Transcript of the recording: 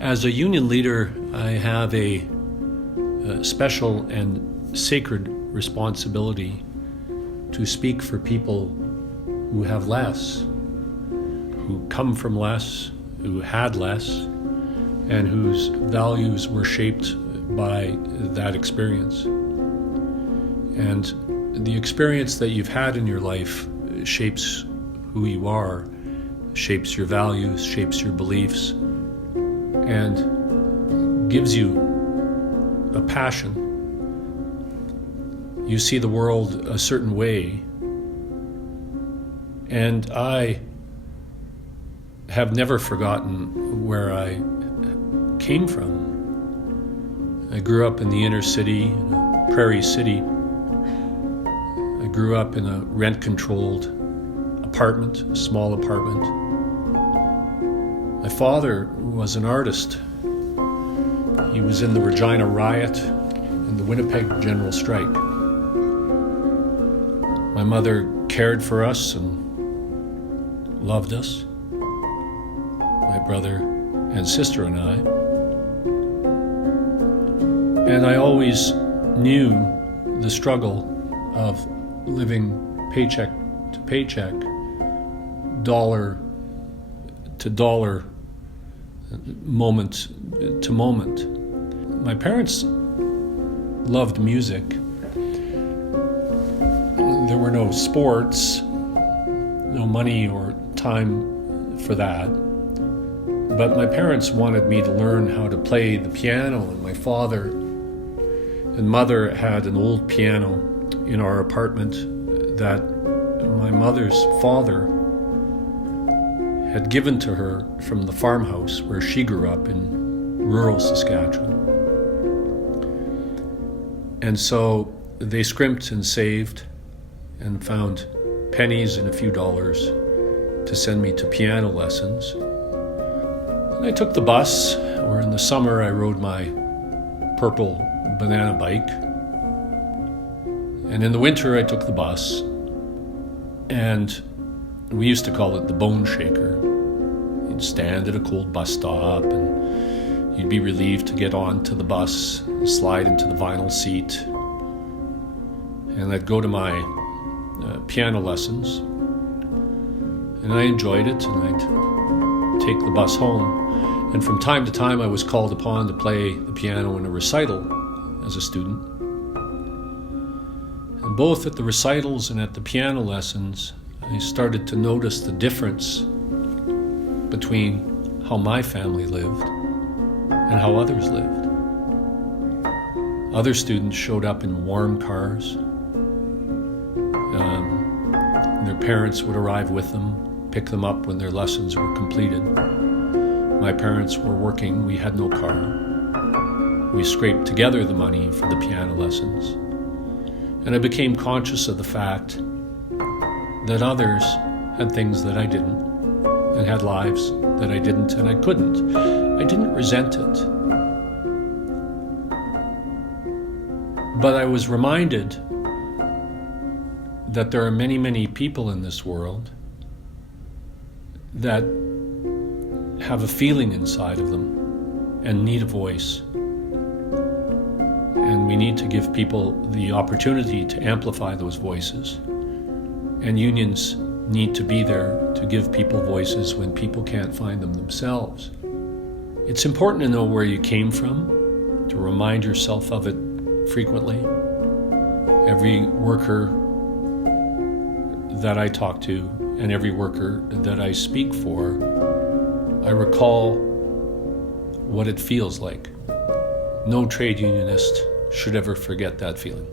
As a union leader, I have a special and sacred responsibility to speak for people who have less, who come from less, who had less, and whose values were shaped by that experience. And the experience that you've had in your life shapes who you are, shapes your values, shapes your beliefs, and gives you a passion. You see the world a certain way, and I have never forgotten where I came from. I grew up in the inner city, in a prairie city. I grew up in a rent-controlled apartment, a small apartment. My father was an artist. He was in the Regina riot and the Winnipeg general strike. My mother cared for us and loved us, my brother and sister and I. And I always knew the struggle of living paycheck to paycheck, dollar to dollar, moment to moment. My parents loved music. There were no sports, no money or time for that. But my parents wanted me to learn how to play the piano, and my father and mother had an old piano in our apartment that my mother's father had given to her from the farmhouse where she grew up in rural Saskatchewan. And so they scrimped and saved and found pennies and a few dollars to send me to piano lessons. And I took the bus, or in the summer I rode my purple banana bike. And in the winter I took the bus, and we used to call it the bone shaker. You'd stand at a cold bus stop and you'd be relieved to get onto the bus, slide into the vinyl seat, and I'd go to my piano lessons, and I enjoyed it, and I'd take the bus home. And from time to time I was called upon to play the piano in a recital as a student. And both at the recitals and at the piano lessons, I started to notice the difference between how my family lived and how others lived. Other students showed up in warm cars. Their parents would arrive with them, pick them up when their lessons were completed. My parents were working, we had no car. We scraped together the money for the piano lessons. And I became conscious of the fact that others had things that I didn't, and had lives that I didn't and I couldn't. I didn't resent it. But I was reminded that there are many, many people in this world that have a feeling inside of them and need a voice. And we need to give people the opportunity to amplify those voices. And unions need to be there to give people voices when people can't find them themselves. It's important to know where you came from, to remind yourself of it frequently. Every worker that I talk to and every worker that I speak for, I recall what it feels like. No trade unionist should ever forget that feeling.